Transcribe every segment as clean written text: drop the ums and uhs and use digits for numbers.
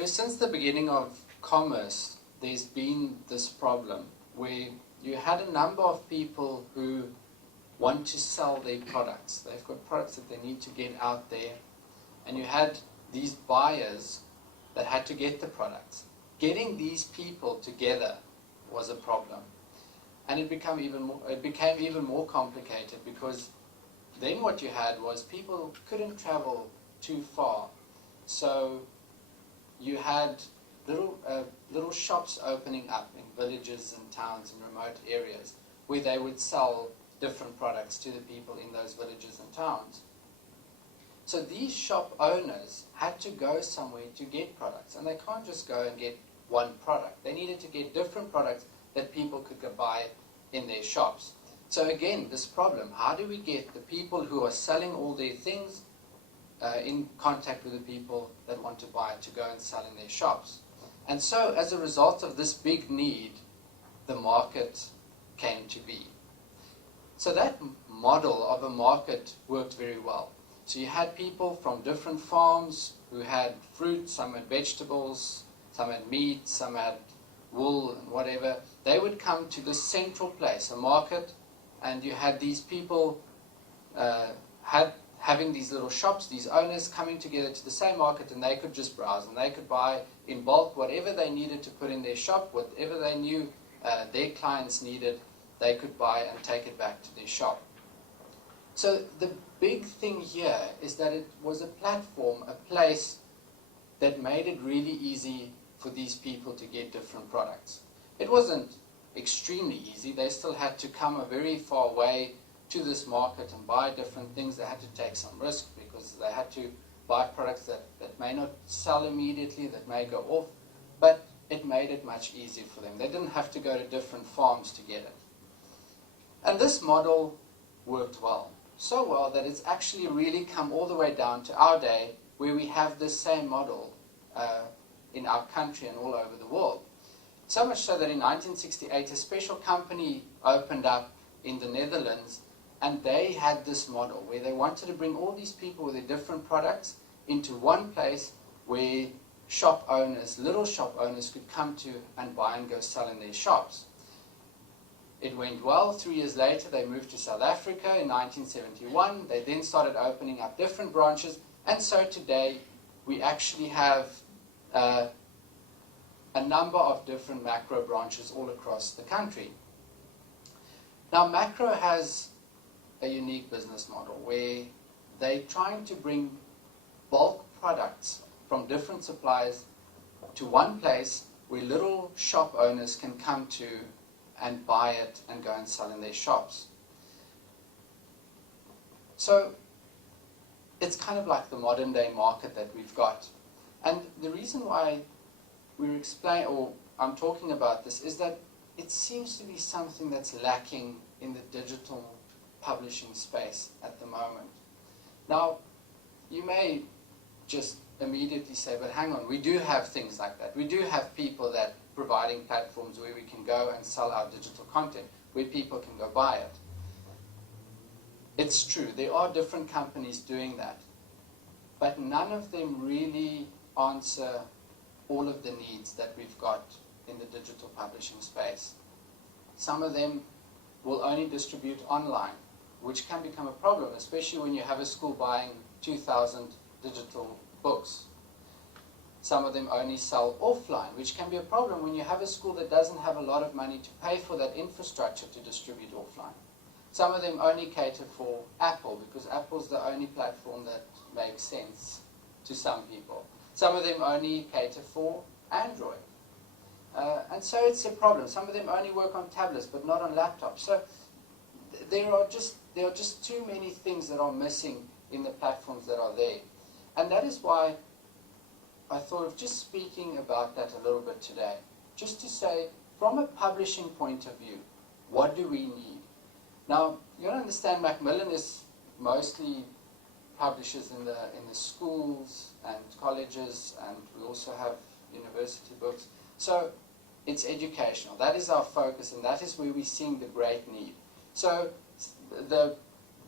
Ever since the beginning of commerce, there's been this problem where you had a number of people who want to sell their products. They've got products that they need to get out there, and you had these buyers that had to get the products. Getting these people together was a problem. And it became even more complicated, because then what you had was people couldn't travel too far. So you had little shops opening up in villages and towns and remote areas where they would sell different products to the people in those villages and towns. So these shop owners had to go somewhere to get products, and they can't just go and get one product. They needed to get different products that people could go buy in their shops. So again, this problem, how do we get the people who are selling all their things in contact with the people that want to buy it to go and sell in their shops? And so as a result of this big need, the market came to be. So that model of a market worked very well. So you had people from different farms who had fruit, some had vegetables, some had meat, some had wool and whatever. They would come to this central place, a market, and you had these people having these little shops, these owners coming together to the same market, and they could just browse, and they could buy in bulk whatever they needed to put in their shop, whatever they knew their clients needed, they could buy and take it back to their shop. So the big thing here is that it was a platform, a place that made it really easy for these people to get different products. It wasn't extremely easy. They still had to come a very far way to this market and buy different things. They had to take some risk, because they had to buy products that may not sell immediately, that may go off, but it made it much easier for them. They didn't have to go to different farms to get it. And this model worked well. So well that it's actually really come all the way down to our day, where we have this same model in our country and all over the world. So much so that in 1968 a special company opened up in the Netherlands, and they had this model where they wanted to bring all these people with their different products into one place where shop owners, little shop owners, could come to and buy and go sell in their shops. It went well. 3 years later they moved to South Africa in 1971. They then started opening up different branches, and so today we actually have a number of different macro branches all across the country. Now macro has a unique business model where they're trying to bring bulk products from different suppliers to one place where little shop owners can come to and buy it and go and sell in their shops. So it's kind of like the modern day market that we've got. And the reason why I'm talking about this is that it seems to be something that's lacking in the digital publishing space at the moment. Now, you may just immediately say, but hang on, we do have things like that. We do have people that providing platforms where we can go and sell our digital content, where people can go buy it. It's true, there are different companies doing that, but none of them really answer all of the needs that we've got in the digital publishing space. Some of them will only distribute online, which can become a problem, especially when you have a school buying 2,000 digital books. Some of them only sell offline, which can be a problem when you have a school that doesn't have a lot of money to pay for that infrastructure to distribute offline. Some of them only cater for Apple, because Apple's the only platform that makes sense to some people. Some of them only cater for Android. And so it's a problem. Some of them only work on tablets, but not on laptops. So there are just too many things that are missing in the platforms that are there. And that is why I thought of just speaking about that a little bit today. Just to say, from a publishing point of view, what do we need? Now, you got to understand, Macmillan is mostly publishes in the schools and colleges, and we also have university books. So it's educational. That is our focus, and that is where we're seeing the great need. So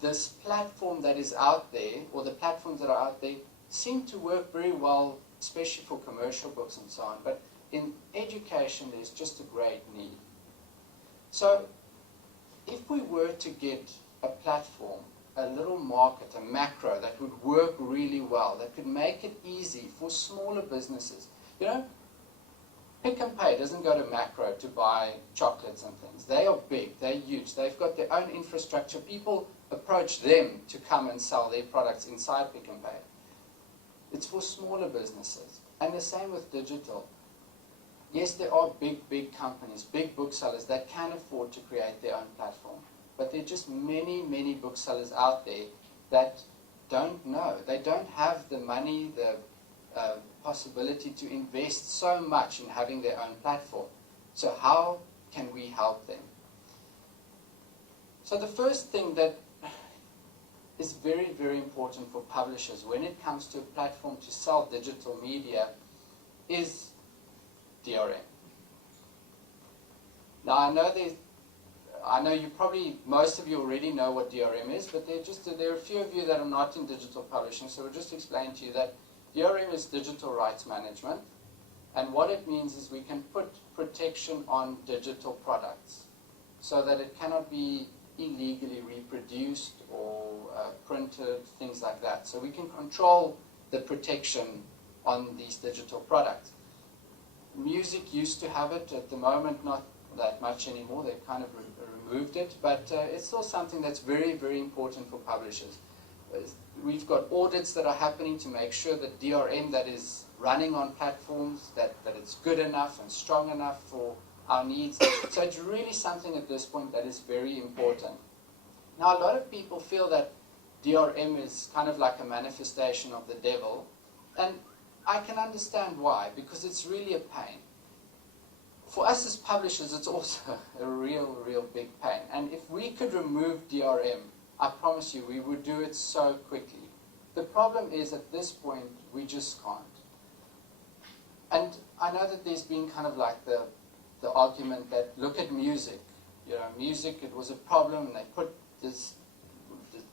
this platform that is out there, or the platforms that are out there, seem to work very well especially for commercial books and so on. But in education, there's just a great need. So if we were to get a platform, a little market, a macro that would work really well, that could make it easy for smaller businesses. You know, Pick and Pay doesn't go to macro to buy chocolates and things. They are big, they're huge, they've got their own infrastructure. People approach them to come and sell their products inside Pick and Pay. It's for smaller businesses. And the same with digital. Yes, there are big companies, big booksellers that can afford to create their own platform. But there are just many booksellers out there that don't know. They don't have the money, the possibility to invest so much in having their own platform. So how can we help them? So the first thing that is very important for publishers when it comes to a platform to sell digital media is DRM. Now I know you probably, most of you already know what DRM is, but there are a few of you that are not in digital publishing, so we'll just explain to you that DRM is digital rights management, and what it means is we can put protection on digital products so that it cannot be illegally reproduced or printed, things like that. So we can control the protection on these digital products. Music used to have it, at the moment not that much anymore, they've kind of removed it, but it's still something that's very important for publishers. We've got audits that are happening to make sure that DRM that is running on platforms, that it's good enough and strong enough for our needs. So it's really something at this point that is very important. Now a lot of people feel that DRM is kind of like a manifestation of the devil, and I can understand why, because it's really a pain. For us as publishers, it's also a real big pain. And if we could remove DRM, I promise you, we would do it so quickly. The problem is, at this point, we just can't. And I know that there's been kind of like the argument that, look at music. You know, music, it was a problem, and they put this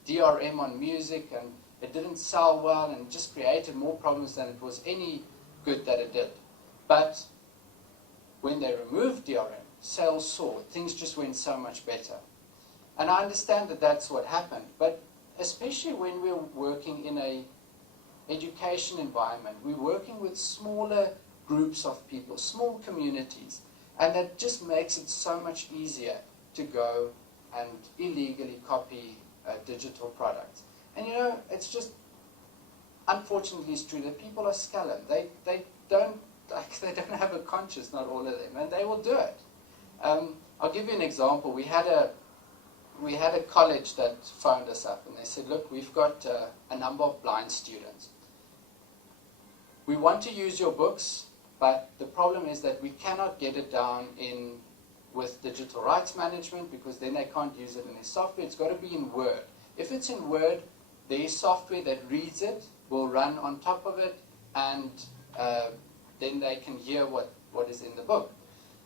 DRM on music, and it didn't sell well, and it just created more problems than it was any good that it did. But when they removed DRM, sales soared. Things just went so much better. And I understand that that's what happened, but especially when we're working in an education environment, we're working with smaller groups of people, small communities, and that just makes it so much easier to go and illegally copy digital products. And you know, it's just, unfortunately it's true that people are scallop. They don't have a conscience, not all of them, and they will do it. I'll give you an example. We had a college that phoned us up, and they said, look, we've got a number of blind students. We want to use your books, but the problem is that we cannot get it down with digital rights management, because then they can't use it in their software. It's got to be in Word. If it's in Word, their software that reads it will run on top of it, and then they can hear what is in the book.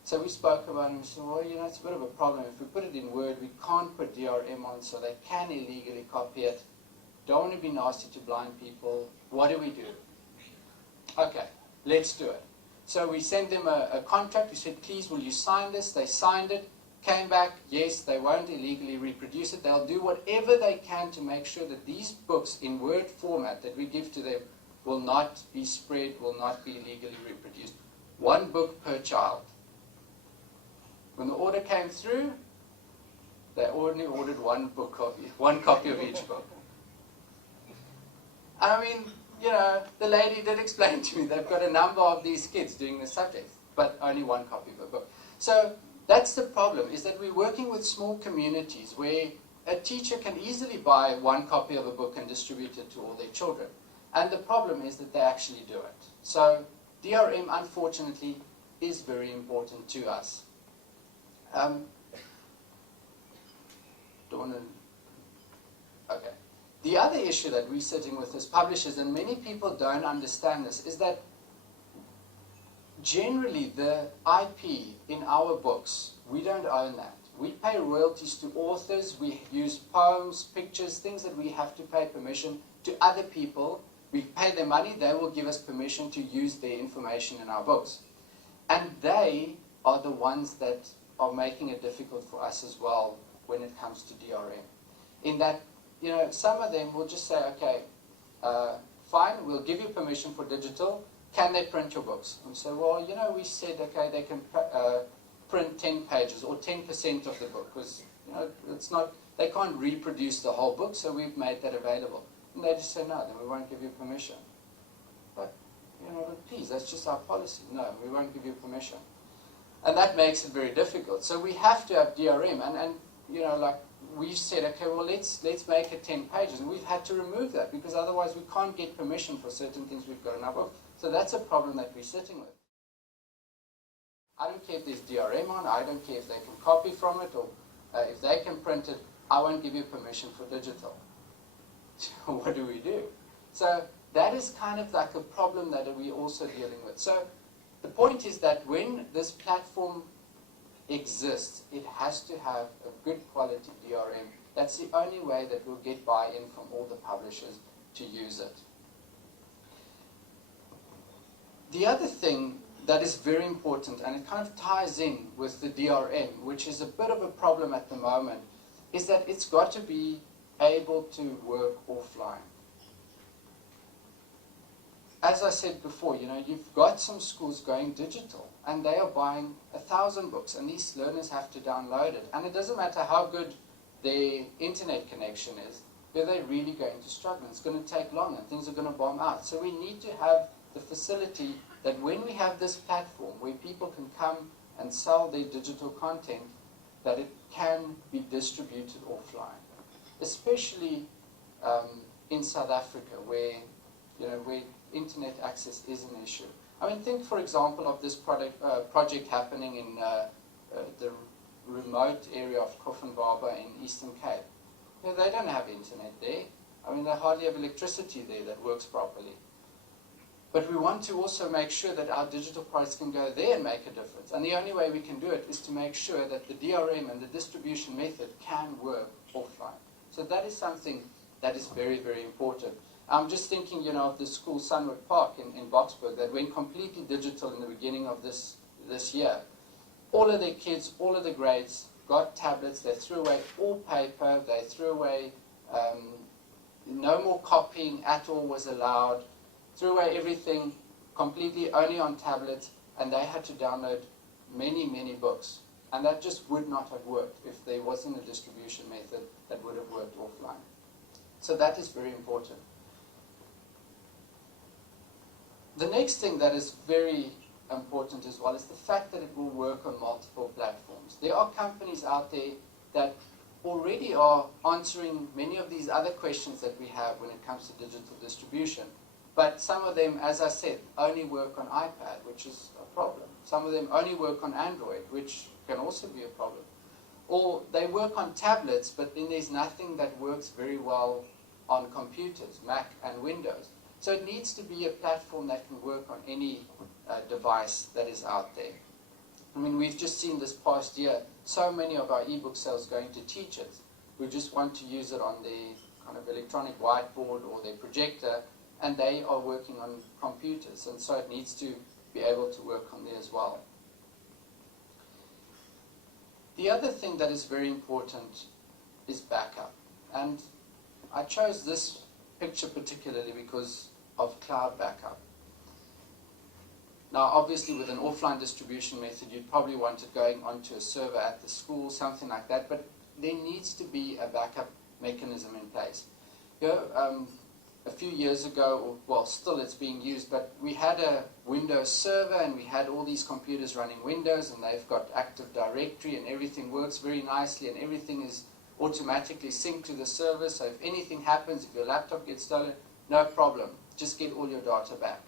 So we spoke about it, and we said, well, you know, it's a bit of a problem. If we put it in Word, we can't put DRM on, so they can illegally copy it. Don't want to be nasty to blind people. What do we do? Okay, let's do it. So we sent them a contract. We said, please, will you sign this? They signed it, came back. Yes, they won't illegally reproduce it. They'll do whatever they can to make sure that these books in Word format that we give to them will not be spread, will not be illegally reproduced. One book per child. When the order came through, they only ordered one copy of each book. I mean, you know, the lady did explain to me they've got a number of these kids doing the subject, but only one copy of a book. So that's the problem, is that we're working with small communities where a teacher can easily buy one copy of a book and distribute it to all their children. And the problem is that they actually do it. So DRM, unfortunately, is very important to us. Okay. The other issue that we're sitting with as publishers, and many people don't understand this, is that generally the IP in our books, we don't own that. We pay royalties to authors, we use poems, pictures, things that we have to pay permission to other people. We pay them money, they will give us permission to use their information in our books. And they are the ones that are making it difficult for us as well when it comes to DRM. In that, some of them will just say, okay, fine, we'll give you permission for digital. Can they print your books? And so, well, we said, okay, they can print 10 pages or 10% of the book, because it's not, they can't reproduce the whole book, so we've made that available. And they just say, no, then we won't give you permission. But please, that's just our policy. No, we won't give you permission. And that makes it very difficult. So we have to have DRM, and like we said, okay, well, let's make it 10 pages, and we've had to remove that, because otherwise we can't get permission for certain things we've got in our book. So that's a problem that we're sitting with. I don't care if there's DRM on, I don't care if they can copy from it, or if they can print it, I won't give you permission for digital. What do we do? So that is kind of like a problem that we're also dealing with. So the point is that when this platform exists, it has to have a good quality DRM. That's the only way that we'll get buy-in from all the publishers to use it. The other thing that is very important, and it kind of ties in with the DRM, which is a bit of a problem at the moment, is that it's got to be able to work offline. As I said before, you've got some schools going digital, and they are buying 1,000 books, and these learners have to download it. And it doesn't matter how good their internet connection is, they're really going to struggle. It's going to take long, and things are going to bomb out. So we need to have the facility that when we have this platform where people can come and sell their digital content, that it can be distributed offline. Especially in South Africa, where internet access is an issue. I mean, think, for example, of this project happening in the remote area of Koffenbarber in Eastern Cape. They don't have internet there. I mean, they hardly have electricity there that works properly. But we want to also make sure that our digital products can go there and make a difference. And the only way we can do it is to make sure that the DRM and the distribution method can work offline. So that is something that is very, very important. I'm just thinking, of the school Sunwood Park in Boksburg that went completely digital in the beginning of this year. All of their kids, all of the grades got tablets. They threw away all paper. They threw away, no more copying at all was allowed. Threw away everything completely only on tablets, and they had to download many, many books. And that just would not have worked if there wasn't a distribution method that would have worked offline. So that is very important. The next thing that is very important as well is the fact that it will work on multiple platforms. There are companies out there that already are answering many of these other questions that we have when it comes to digital distribution. But some of them, as I said, only work on iPad, which is a problem. Some of them only work on Android, which can also be a problem. Or they work on tablets, but then there's nothing that works very well on computers, Mac and Windows. So it needs to be a platform that can work on any device that is out there. I mean, we've just seen this past year, so many of our ebook sales going to teachers who just want to use it on their kind of electronic whiteboard or their projector, and they are working on computers, and so it needs to be able to work on there as well. The other thing that is very important is backup. And I chose this picture particularly because of cloud backup. Now, obviously, with an offline distribution method, you'd probably want it going onto a server at the school, something like that, but there needs to be a backup mechanism in place. A few years ago, well, still it's being used, but we had a Windows server and we had all these computers running Windows, and they've got Active Directory and everything works very nicely and everything is automatically synced to the server. So if anything happens, if your laptop gets stolen, no problem. Just get all your data back.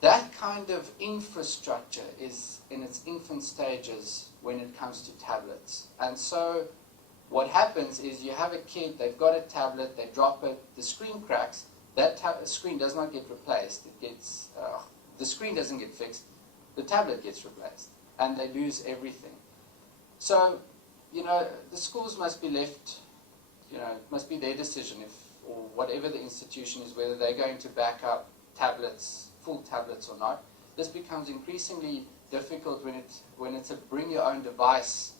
That kind of infrastructure is in its infant stages when it comes to tablets. And so what happens is you have a kid, they've got a tablet, they drop it, the screen cracks, that screen does not get replaced. It gets, the screen doesn't get fixed, the tablet gets replaced, and they lose everything. So, the schools must be left, it must be their decision. or whatever the institution is, whether they're going to back up tablets, full tablets or not. This becomes increasingly difficult when it's a bring your own device,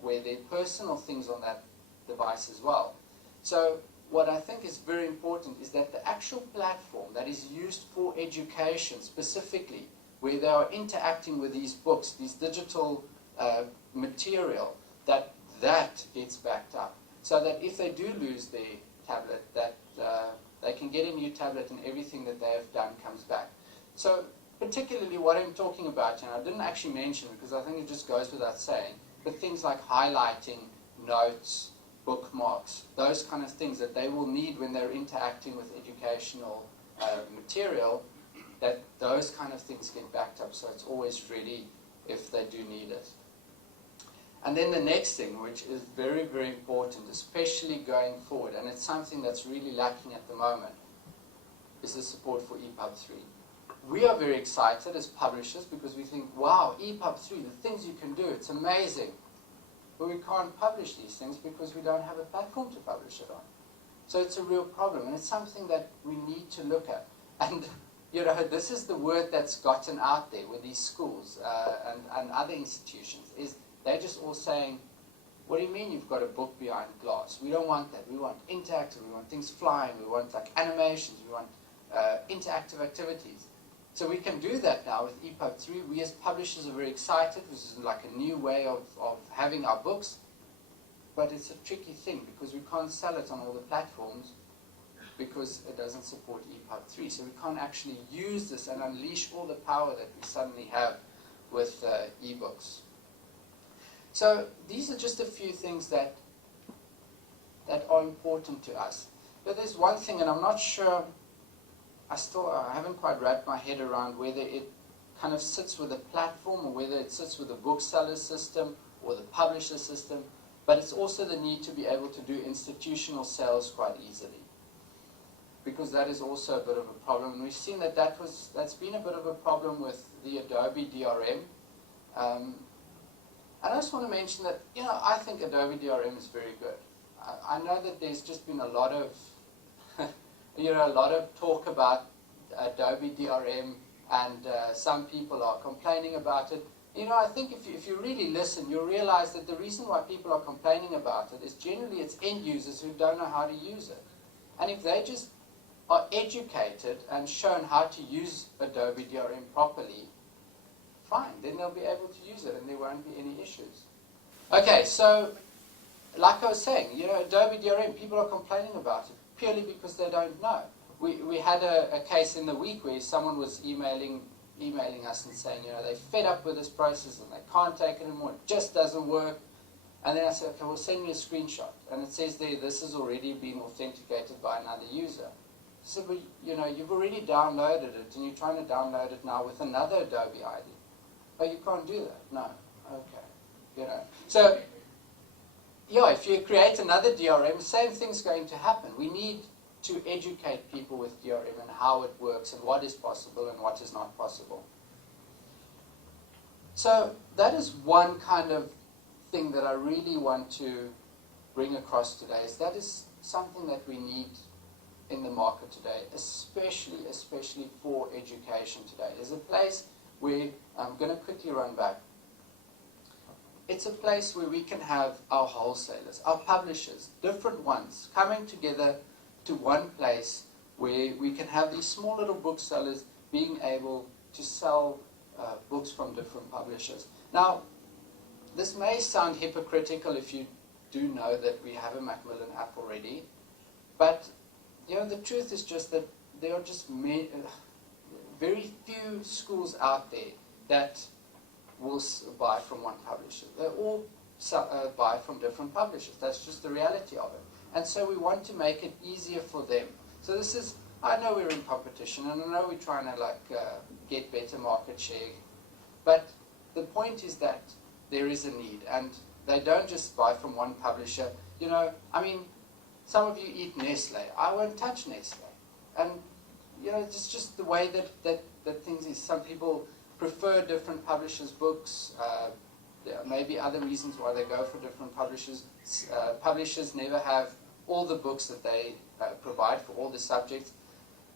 where there are personal things on that device as well. So what I think is very important is that the actual platform that is used for education specifically, where they are interacting with these books, these digital material, that gets backed up. So that if they do lose their tablet, that they can get a new tablet and everything that they have done comes back. So particularly what I'm talking about, and I didn't actually mention because I think it just goes without saying, but things like highlighting, notes, bookmarks, those kind of things that they will need when they're interacting with educational material, that those kind of things get backed up, so it's always ready if they do need it. And then the next thing, which is very, very important, especially going forward, and it's something that's really lacking at the moment, is the support for EPUB 3. We are very excited as publishers because we think, wow, EPUB 3, the things you can do, it's amazing. But we can't publish these things because we don't have a platform to publish it on. So it's a real problem, and it's something that we need to look at. And you know, this is the word that's gotten out there with these schools and other institutions, is they're just all saying, what do you mean you've got a book behind glass? We don't want that. We want interactive. We want things flying. We want like animations. We want interactive activities. So we can do that now with EPUB 3. We as publishers are very excited. This is like a new way of having our books. But it's a tricky thing because we can't sell it on all the platforms because it doesn't support EPUB 3. So we can't actually use this and unleash all the power that we suddenly have with ebooks. So these are just a few things that are important to us. But there's one thing, and I'm not sure, I haven't quite wrapped my head around whether it kind of sits with a platform or whether it sits with the bookseller system or the publisher system, but it's also the need to be able to do institutional sales quite easily, because that is also a bit of a problem. And we've seen that's been a bit of a problem with the Adobe DRM. And I just want to mention that, you know, I think Adobe DRM is very good. I know that there's just been a lot of, you know, a lot of talk about Adobe DRM, and some people are complaining about it. You know, I think if you really listen, you'll realize that the reason why people are complaining about it is generally it's end users who don't know how to use it. And if they just are educated and shown how to use Adobe DRM properly, fine, then they'll be able to use it and there won't be any issues. Okay, so like I was saying, you know, Adobe DRM, people are complaining about it purely because they don't know. We had a case in the week where someone was emailing us and saying, you know, they're fed up with this process and they can't take it anymore, it just doesn't work. And then I said, okay, well, send me a screenshot. And it says there, this has already been authenticated by another user. So, but, you know, you've already downloaded it and you're trying to download it now with another Adobe ID. Oh, you can't do that? No. Okay. You know. So, yeah, if you create another DRM, the same thing's going to happen. We need to educate people with DRM and how it works and what is possible and what is not possible. So that is one kind of thing that I really want to bring across today, is that is something that we need in the market today, especially for education today. There's a place where, I'm going to quickly run back, it's a place where we can have our wholesalers, our publishers, different ones, coming together to one place where we can have these small little booksellers being able to sell books from different publishers. Now, this may sound hypocritical if you do know that we have a Macmillan app already, but you know, the truth is just that there are just very few schools out there that will buy from one publisher. They all buy from different publishers. That's just the reality of it. And so we want to make it easier for them. So this is, I know we're in competition, and I know we're trying to get better market share, but the point is that there is a need, and they don't just buy from one publisher. You know, I mean, some of you eat Nestle. I won't touch Nestle. And, you know, it's just the way that things is. Some people prefer different publishers' books. There may be other reasons why they go for different publishers. Publishers never have all the books that they provide for all the subjects.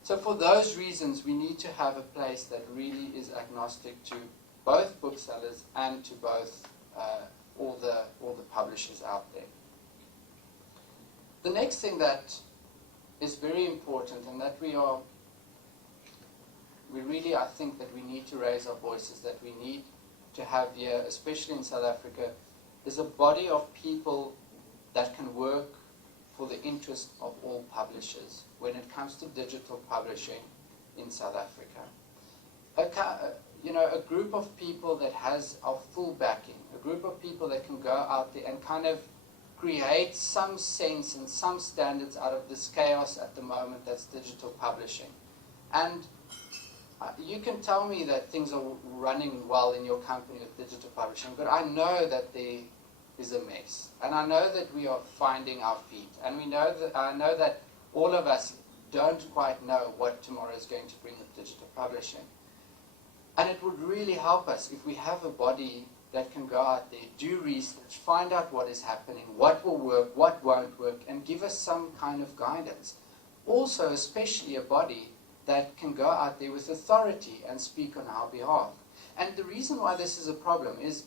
So for those reasons, we need to have a place that really is agnostic to both booksellers and to both all the publishers out there. The next thing that is very important, and that we really, I think that we need to raise our voices, that we need to have here, especially in South Africa, is a body of people that can work for the interest of all publishers when it comes to digital publishing in South Africa. A group of people that has our full backing, a group of people that can go out there and kind of create some sense and some standards out of this chaos at the moment that's digital publishing. And you can tell me that things are running well in your company with digital publishing, but I know that there is a mess. And I know that we are finding our feet. And I know that all of us don't quite know what tomorrow is going to bring with digital publishing. And it would really help us if we have a body that can go out there, do research, find out what is happening, what will work, what won't work, and give us some kind of guidance. Also, especially a body that can go out there with authority and speak on our behalf. And the reason why this is a problem is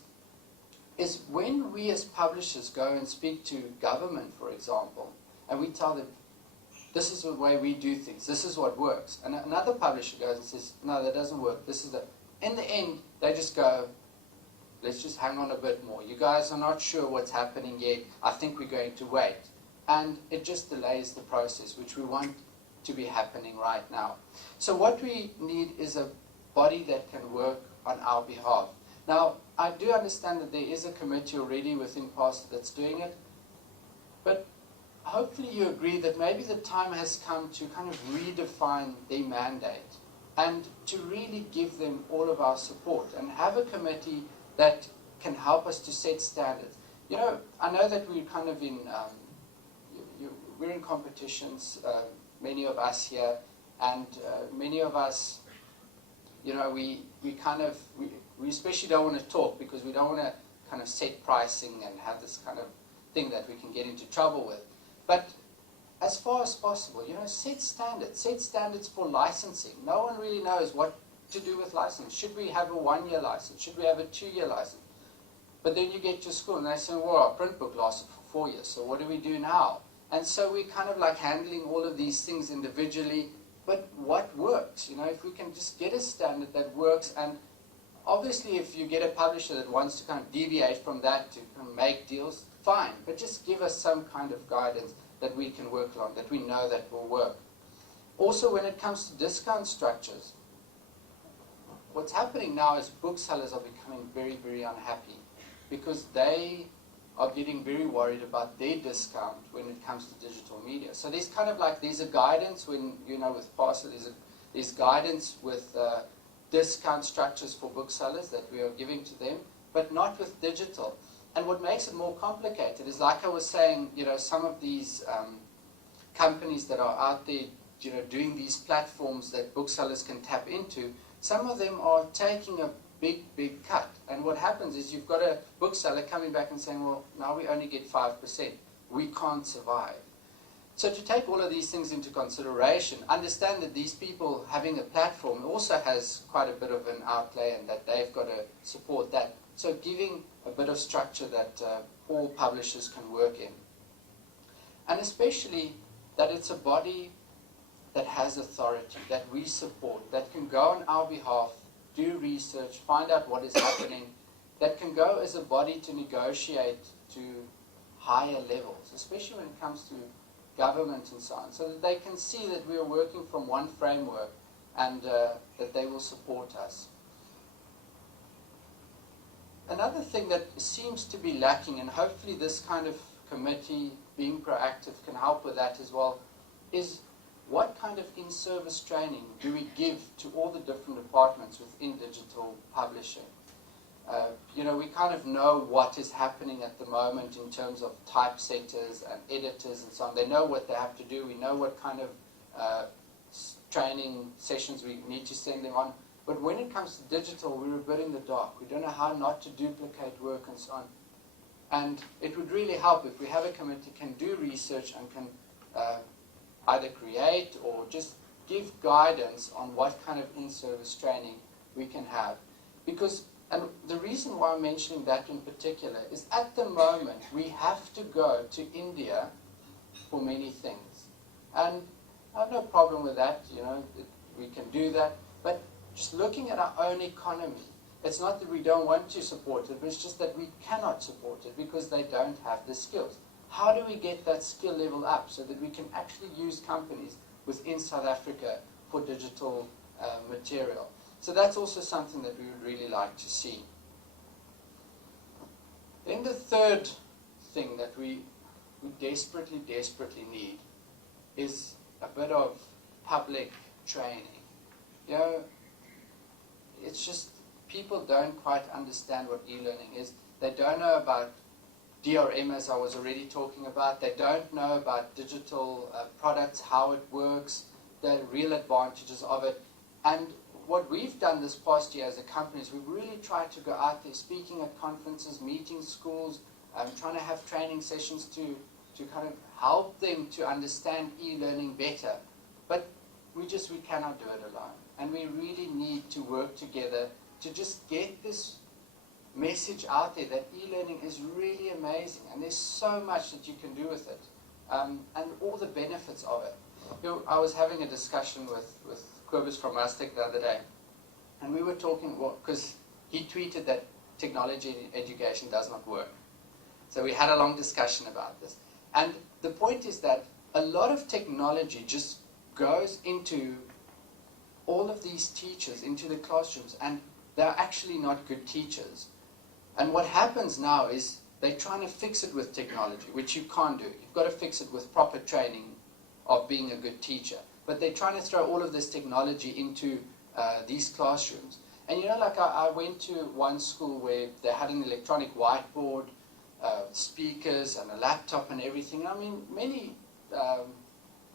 when we as publishers go and speak to government, for example, and we tell them, this is the way we do things, this is what works. And another publisher goes and says, no, that doesn't work. In the end, they just go, let's just hang on a bit more. You guys are not sure what's happening yet. I think we're going to wait. And it just delays the process, which we want to be happening right now. So what we need is a body that can work on our behalf. Now, I do understand that there is a committee already within PASA that's doing it, but hopefully you agree that maybe the time has come to kind of redefine their mandate and to really give them all of our support and have a committee that can help us to set standards. You know, I know that we're kind of we're in competitions, many of us here, and many of us, you know, we especially don't want to talk because we don't want to kind of set pricing and have this kind of thing that we can get into trouble with. But as far as possible, you know, set standards for licensing. No one really knows what to do with license. Should we have a 1-year license? Should we have a 2-year license? But then you get to school and they say, well, our print book lasted for 4 years, so what do we do now? And so we're kind of like handling all of these things individually, but what works? You know, if we can just get a standard that works, and obviously if you get a publisher that wants to kind of deviate from that to kind of make deals, fine, but just give us some kind of guidance that we can work along, that we know that will work. Also, when it comes to discount structures, what's happening now is booksellers are becoming very, very unhappy because they are getting very worried about their discount when it comes to digital media. So there's kind of like, there's a guidance when, you know, with Parcel, there's guidance with discount structures for booksellers that we are giving to them, but not with digital. And what makes it more complicated is, like I was saying, you know, some of these companies that are out there, you know, doing these platforms that booksellers can tap into, some of them are taking a big cut. And what happens is you've got a bookseller coming back and saying, well, now we only get 5%. We can't survive. So to take all of these things into consideration, understand that these people having a platform also has quite a bit of an outlay and that they've got to support that. So giving a bit of structure that all publishers can work in. And especially that it's a body that has authority, that we support, that can go on our behalf, do research, find out what is happening, that can go as a body to negotiate to higher levels, especially when it comes to government and so on, so that they can see that we are working from one framework and that they will support us. Another thing that seems to be lacking, and hopefully this kind of committee being proactive can help with that as well, is what kind of in-service training do we give to all the different departments within digital publishing? You know, we kind of know what is happening at the moment in terms of typesetters and editors and so on. They know what they have to do. We know what kind of training sessions we need to send them on. But when it comes to digital, we're a bit in the dark. We don't know how not to duplicate work and so on. And it would really help if we have a committee can do research and can either create or just give guidance on what kind of in-service training we can have. Because, and the reason why I'm mentioning that in particular is at the moment we have to go to India for many things. And I have no problem with that, you know, we can do that. But just looking at our own economy, it's not that we don't want to support it, but it's just that we cannot support it because they don't have the skills. How do we get that skill level up so that we can actually use companies within South Africa for digital material? So that's also something that we would really like to see. Then the third thing that we desperately, desperately need is a bit of public training. You know, it's just people don't quite understand what e-learning is. They don't know about DRM, as I was already talking about. They don't know about digital products, how it works, the real advantages of it. And what we've done this past year as a company is we've really tried to go out there speaking at conferences, meeting schools, trying to have training sessions to kind of help them to understand e-learning better. But we cannot do it alone. And we really need to work together to just get this message out there that e-learning is really amazing and there's so much that you can do with it, and all the benefits of it. You know, I was having a discussion with Kobus from Aztec the other day, and we were talking, because he tweeted that technology in education does not work. So we had a long discussion about this. And the point is that a lot of technology just goes into all of these teachers, into the classrooms, and they're actually not good teachers. And what happens now is they're trying to fix it with technology, which you can't do. You've got to fix it with proper training of being a good teacher. But they're trying to throw all of this technology into these classrooms. And you know, like I went to one school where they had an electronic whiteboard, speakers and a laptop and everything. I mean, many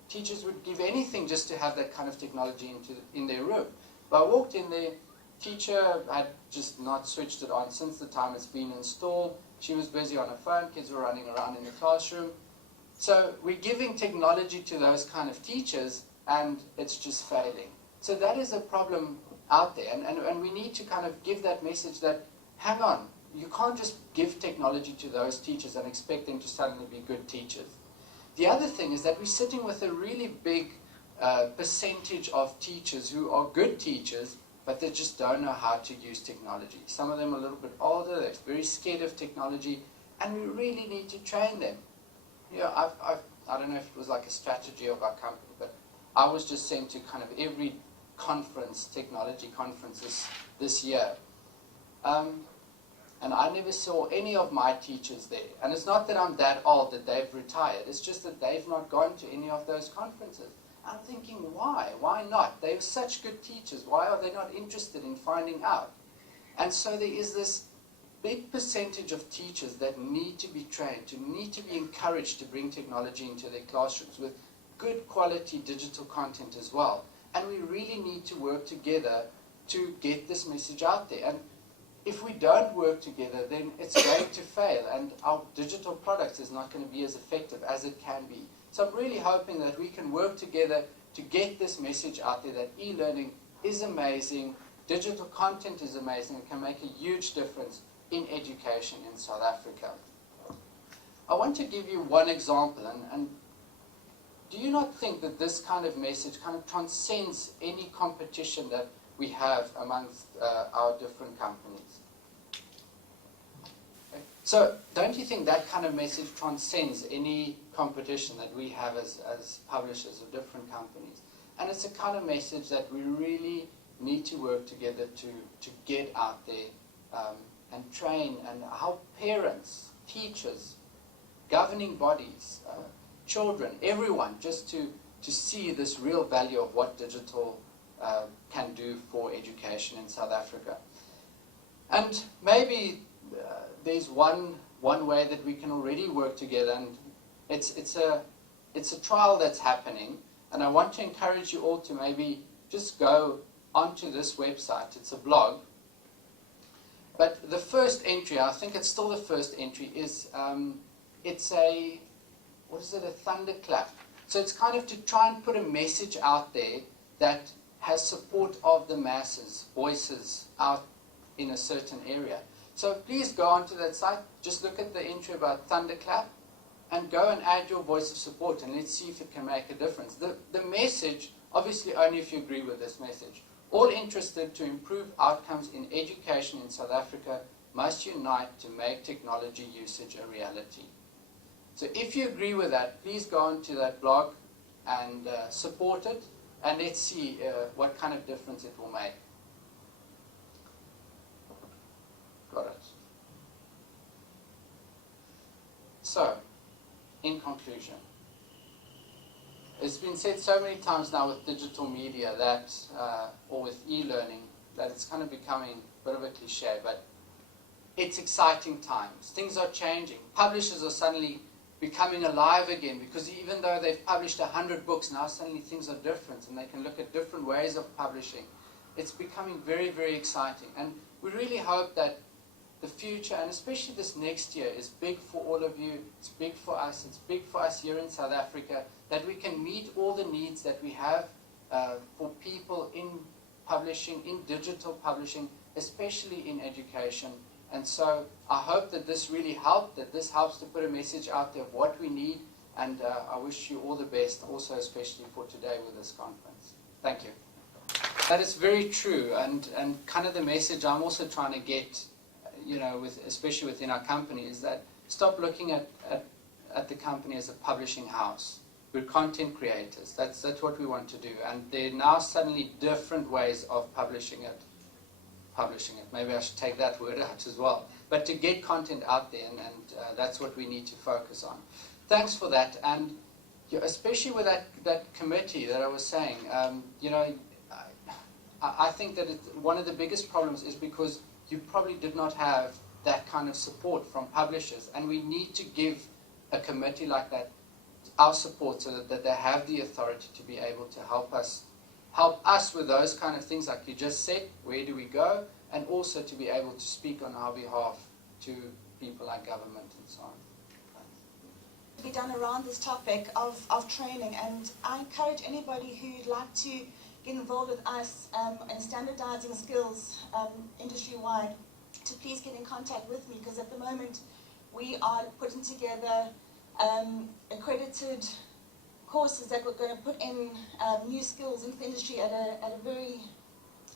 teachers would give anything just to have that kind of technology in their room. But I walked in there, teacher had just not switched it on since the time it's been installed. She was busy on her phone, kids were running around in the classroom. So we're giving technology to those kind of teachers and it's just failing. So that is a problem out there, and we need to kind of give that message that, hang on, you can't just give technology to those teachers and expect them to suddenly be good teachers. The other thing is that we're sitting with a really big percentage of teachers who are good teachers, but they just don't know how to use technology. Some of them are a little bit older, they're very scared of technology, and we really need to train them. You know, I don't know if it was like a strategy of our company, but I was just sent to kind of every conference, technology conferences this year. And I never saw any of my teachers there. And it's not that I'm that old that they've retired. It's just that they've not gone to any of those conferences. I'm thinking, why? Why not? They're such good teachers. Why are they not interested in finding out? And so there is this big percentage of teachers that need to be trained, to need to be encouraged to bring technology into their classrooms with good quality digital content as well. And we really need to work together to get this message out there. And if we don't work together, then it's going to fail, and our digital products is not going to be as effective as it can be. So I'm really hoping that we can work together to get this message out there that e-learning is amazing, digital content is amazing, and can make a huge difference in education in South Africa. I want to give you one example, and do you not think that this kind of message kind of transcends any competition that we have amongst our different companies? Okay. So don't you think that kind of message transcends any competition that we have as publishers of different companies? And it's a kind of message that we really need to work together to get out there and train and help parents, teachers, governing bodies, children, everyone, just to see this real value of what digital can do for education in South Africa. And maybe there's one way that we can already work together, and it's a trial that's happening, and I want to encourage you all to maybe just go onto this website. It's a blog. But the first entry, I think it's still the first entry, is it's a, what is it, a thunderclap. So it's kind of to try and put a message out there that has support of the masses, voices out in a certain area. So please go onto that site, just look at the entry about thunderclap, and go and add your voice of support, and let's see if it can make a difference. The message, obviously only if you agree with this message. All interested to improve outcomes in education in South Africa must unite to make technology usage a reality. So if you agree with that, please go onto that blog and support it, and let's see what kind of difference it will make. Got it. So, in conclusion, it's been said so many times now with digital media that, or with e-learning, that it's kind of becoming a bit of a cliche, but it's exciting times. Things are changing. Publishers are suddenly becoming alive again, because even though they've published 100 books, now suddenly things are different and they can look at different ways of publishing. It's becoming very, very exciting. And we really hope that the future, and especially this next year, is big for all of you. It's big for us. It's big for us here in South Africa, that we can meet all the needs that we have for people in publishing, in digital publishing, especially in education. And so I hope that this really helped, that this helps to put a message out there of what we need, and I wish you all the best, also especially for today with this conference. Thank you. That is very true, and kind of the message I'm also trying to get, you know, especially within our company, is that stop looking at the company as a publishing house. We're content creators. That's what we want to do, and there are now suddenly different ways of publishing it. Maybe I should take that word out as well. But to get content out there, and that's what we need to focus on. Thanks for that, and especially with that committee that I was saying, you know, I think that one of the biggest problems is because you probably did not have that kind of support from publishers, and we need to give a committee like that our support so that they have the authority to be able to help us with those kind of things like you just said, where do we go, and also to be able to speak on our behalf to people like government and so on. To be done around this topic of training, and I encourage anybody who'd like to get involved with us in standardizing skills industry-wide to please get in contact with me, because at the moment we are putting together accredited courses that we're going to put in new skills into the industry at a very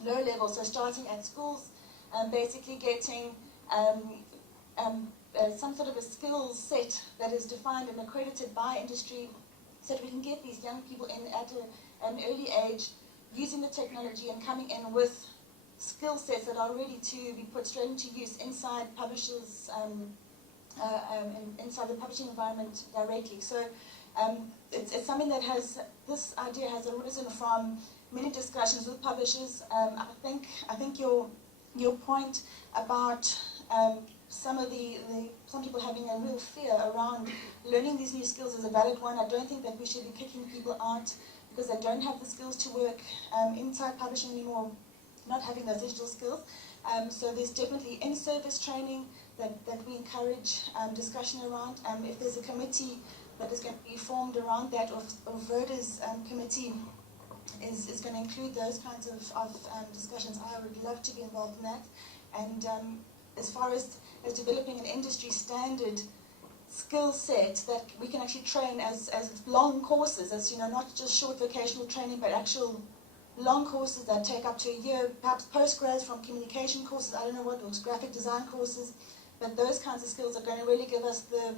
low level, so starting at schools, basically getting some sort of a skills set that is defined and accredited by industry, so that we can get these young people in at an early age, using the technology and coming in with skill sets that are ready to be put straight into use inside publishers, inside the publishing environment directly. So it's something that this idea has arisen from many discussions with publishers. I think your point about some people having a real fear around learning these new skills is a valid one. I don't think that we should be kicking people out because they don't have the skills to work inside publishing anymore, not having those digital skills. So there's definitely in-service training that we encourage discussion around. If there's a committee that is going to be formed around that, or Verda's committee is going to include those kinds of discussions, I would love to be involved in that. And as far as developing an industry standard skill set that we can actually train as long courses, as not just short vocational training, but actual long courses that take up to a year, perhaps postgrads from communication courses, I don't know what, or graphic design courses, but those kinds of skills are going to really give us the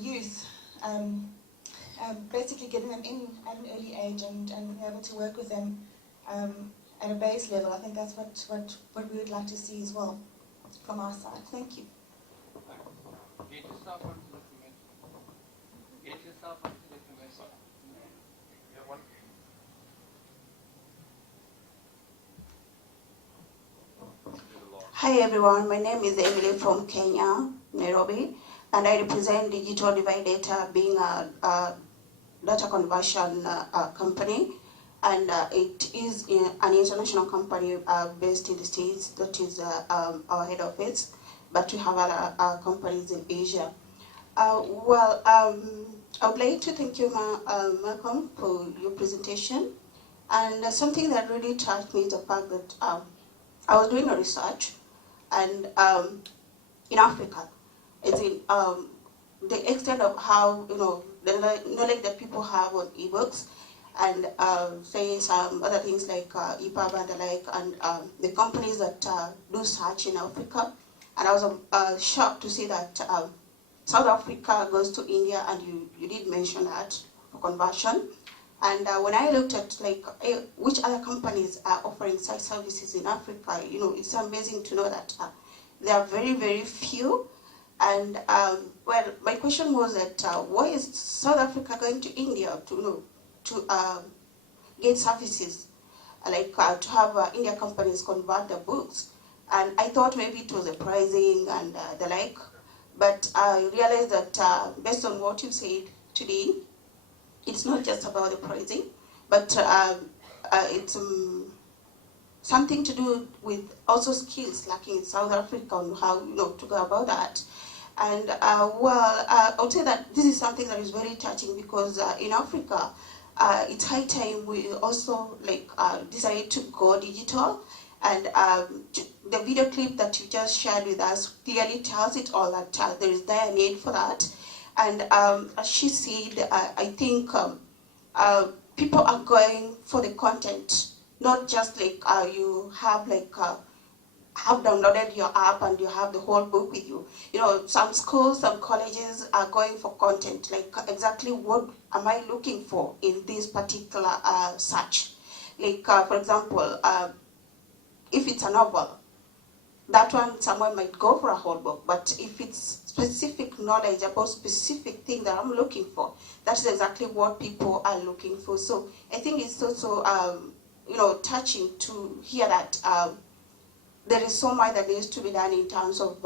youth, basically getting them in at an early age and being able to work with them at a base level. I think that's what we would like to see as well from our side. Thank you. Get yourself onto the committee. Get yourself onto the committee. You have one? Hi everyone, my name is Emily from Kenya, Nairobi, and I represent Digital Divide Data, being a data conversion company. and it is an international company based in the States. That is our head office, but we have other companies in Asia. I would like to thank you, Malcolm, for your presentation. And something that really touched me is the fact that I was doing a research, and in Africa, it's in the extent of how, the knowledge that people have on ebooks, and say some other things like EPUB and the like, and the companies that do search in Africa. And I was shocked to see that South Africa goes to India, and you did mention that for conversion. And when I looked at which other companies are offering such services in Africa, it's amazing to know that there are very, very few. And my question was that why is South Africa going to India to get services, to have India companies convert the books? And I thought maybe it was the pricing and the like, but I realized that based on what you said today, it's not just about the pricing, but it's something to do with also skills lacking in South Africa on how to go about that. And I would say that this is something that is very touching, because in Africa, it's high time we also decided to go digital. And the video clip that you just shared with us clearly tells it all, that there is dire need for that. And as she said, I think people are going for the content, not just you have have downloaded your app and you have the whole book with you. Some schools, some colleges are going for content, exactly what am I looking for in this particular search. For example, if it's a novel, that one someone might go for a whole book, but if it's specific knowledge about specific thing that I'm looking for, that's exactly what people are looking for. So I think it's also touching to hear that there is so much that needs to be done in terms of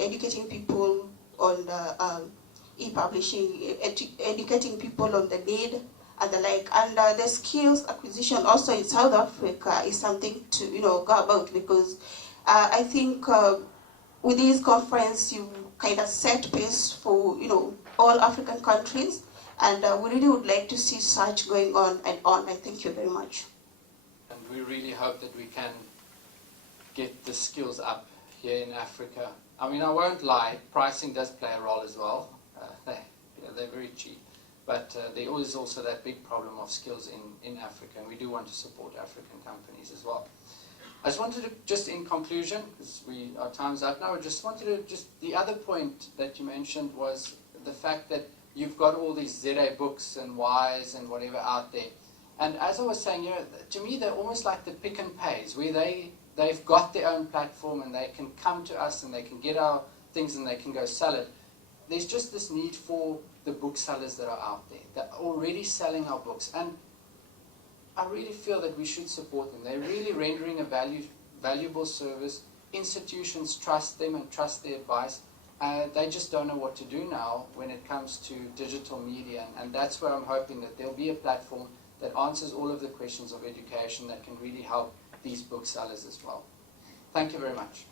educating people on the e-publishing, educating people on the need and the like, and the skills acquisition also in South Africa is something to go about, because I think with this conference you kind of set pace for all African countries, and we really would like to see such going on and on. I thank you very much. And we really hope that we can get the skills up here in Africa. I mean, I won't lie, pricing does play a role as well. They're very cheap. But there is also that big problem of skills in Africa, and we do want to support African companies as well. I just wanted to, just in conclusion, because our time's up now, I just wanted to, the other point that you mentioned was the fact that you've got all these ZA books and Ys and whatever out there. And as I was saying, to me they're almost like the pick and pays, where they've got their own platform and they can come to us and they can get our things and they can go sell it. There's just this need for the booksellers that are out there, that are already selling our books. And I really feel that we should support them. They're really rendering a valuable service. Institutions trust them and trust their advice. They just don't know what to do now when it comes to digital media. And that's where I'm hoping that there'll be a platform that answers all of the questions of education that can really help these booksellers as well. Thank you very much.